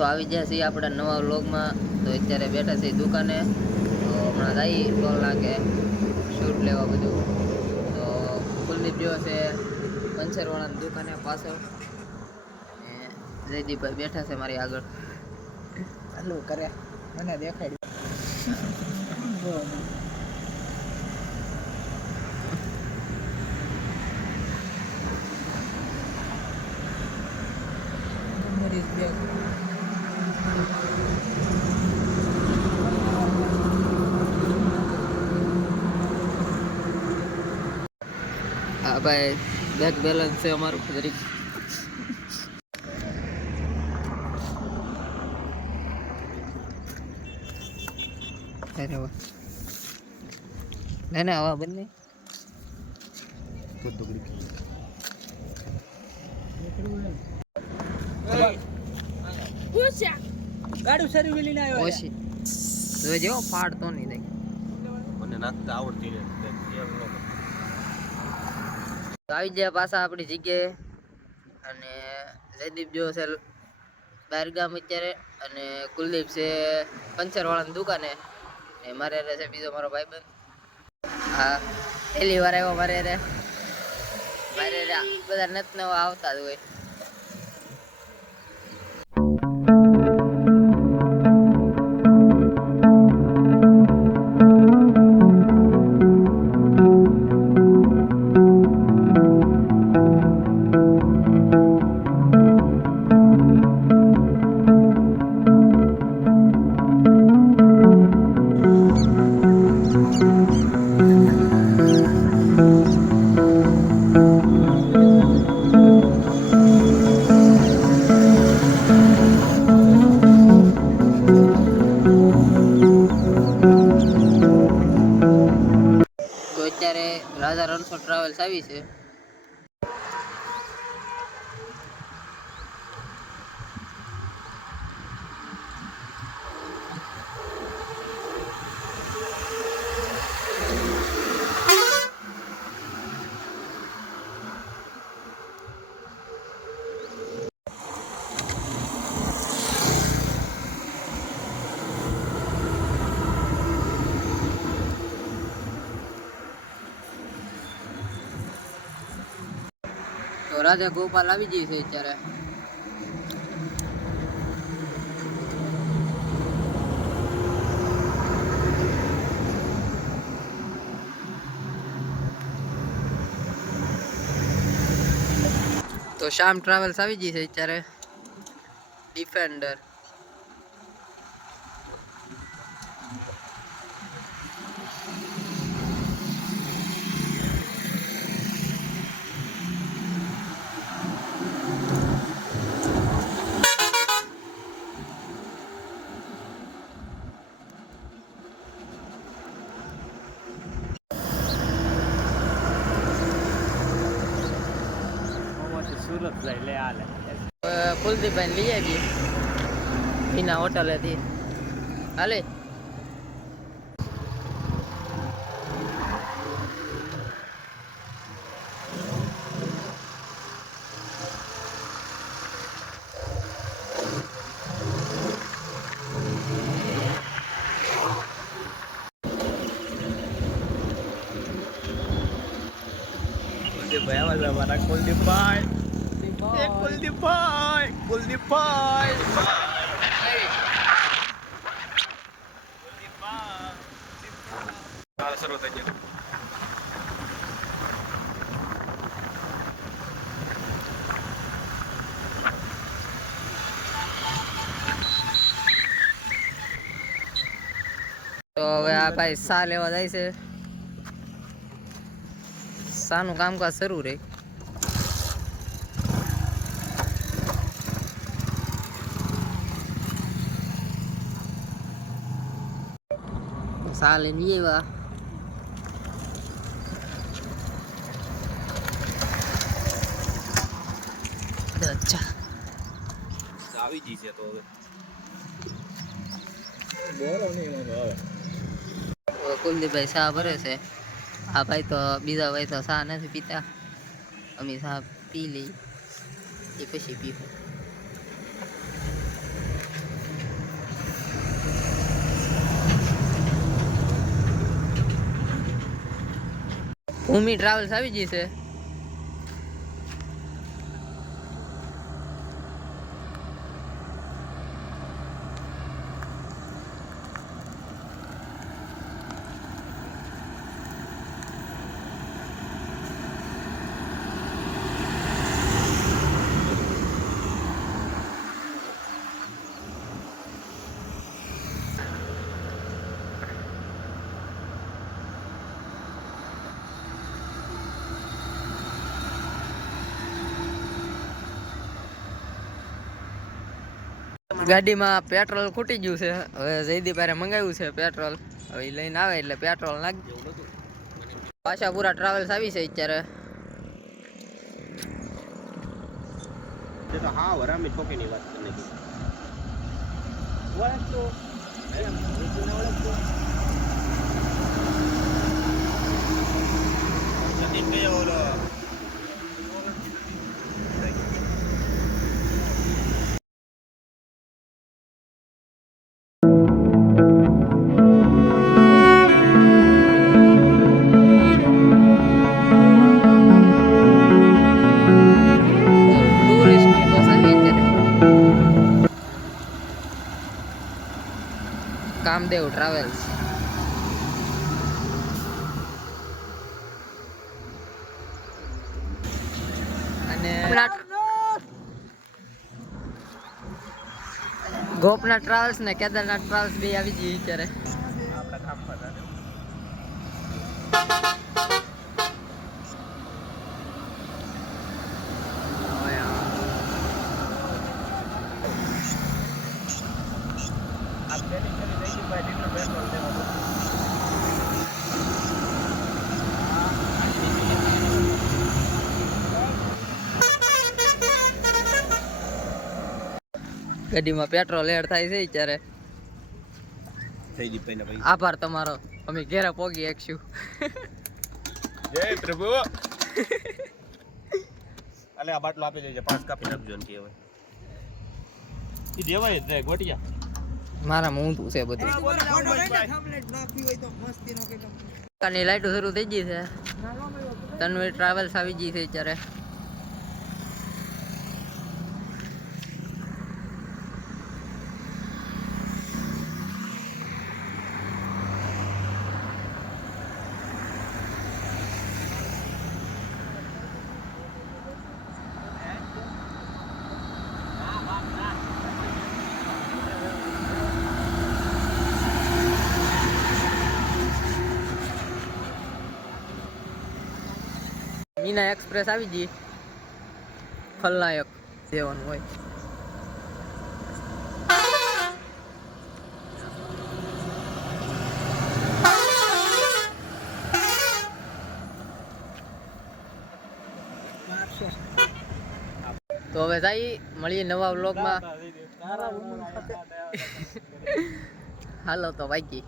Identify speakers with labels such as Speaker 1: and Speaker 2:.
Speaker 1: તો આવી છીએ આપણા નવા વ્લોગમાં. તો અત્યારે બેઠા છીએ દુકાને. તો હમણાં જઈ ટોલ લાગે શૂટ લેવા બધું. તો કુલદીપ જેવો છે પંચરવાળાની દુકાને પાછળ. જયદીપભાઈ બેઠા છે મારી આગળ.
Speaker 2: ચાલુ કરે. મને દેખાડ્યું
Speaker 1: હા, ભાઈ બેક બેલેન્સ છે અમારું વાહ. ના ના હવા બંને
Speaker 2: ગાડું સરી આવ્યો
Speaker 1: ઓછી. તો જેવો ફાડતો નહીં
Speaker 3: મને નાખતા આવડતી ને
Speaker 1: તો આવી ગયા પાછા આપણી જગ્યાએ. અને જયદીપ જો છે બહારગામ અત્યારે અને કુલદીપ છે પંચરવાળાની દુકાને. ને મારે રહે છે બીજો મારો ભાઈબંધ. હા, પહેલી વાર આવ્યો મારે રે. મારે બધા નત નવા આવતા જ હોય. આવી છે તો રાજા ગોપાલ આવી ગઈ છે અત્યારે. તો શ્યામ ટ્રાવેલ્સ આવી ગઈ છે અત્યારે. ડિફેન્ડર
Speaker 3: સુરત જાય લે આલે
Speaker 1: કુલદીપભાઈ લઈ આવીએ એના હોટલેથી હાલે
Speaker 3: કુલદીપભાઈ આવા છે મારા કુલદીપભાઈ એ કુલદીપભાઈ કુલદીપભાઈ શરૂ થઈ ગયું
Speaker 1: તો હવે આ ભાઈ સા લેવા જાય છે. સાનું કામકાજ શરૂ રહે. સા લઈને આવ્યા અચ્છા
Speaker 3: આવી ગઈ છે તો હવે
Speaker 1: હવે કુલદીપભાઈ શા ભરે છે આ ભાઈ તો બીજા ભાઈ તો શા નથી પીતા અમે શા પી લઈ એ પછી પીવું ભૂમિ ટ્રાવેલ્સ આવી છે. ગાડીમાં પેટ્રોલ ખૂટી ગયું છે. હવે જયદીપ પારે મંગાવ્યું છે પેટ્રોલ. હવે એ લઈને આવે એટલે પેટ્રોલ નાખી. પાછા પૂરા ટ્રાવેલ્સ આવી છે અત્યારે.
Speaker 3: વાત
Speaker 1: ટ્રાવેલ્સ અને ગોપનાથ ટ્રાવેલ્સ ને કેદારનાથ ટ્રાવેલ્સ બે આવી ગઈ અત્યારે
Speaker 3: આપણા કામ પર હતા. આ પેલી પેલી થઈ ગઈ ભાઈ, લીટર પેટ્રોલ દેવા દો.
Speaker 1: ગાડીમાં પેટ્રોલ એડ થાય છે અત્યારે.
Speaker 3: થઈ ગઈ ભાઈ.
Speaker 1: આભાર તમારો. અમે ઘેરા પોગી એકશું
Speaker 3: જય પ્રભુ. અલે આ બાટલો આપી દેજે પાંચ કાપી નાખજો ને કહેવાય. ઈ દેવાય જ ગોટિયા.
Speaker 1: મારામાં ઊંધું છે બધું. કાની લાઈટો શરૂ થઈ ગઈ છે. તન્વી ટ્રાવેલ્સ આવી ગઈ છે અત્યારે. મીના એક્સપ્રેસ આવી જઈએ. ખલનાયક દેવાનું હોય. તો હવે સાઈ મળીએ નવા વ્લોગમાં. હાલો તો બાકી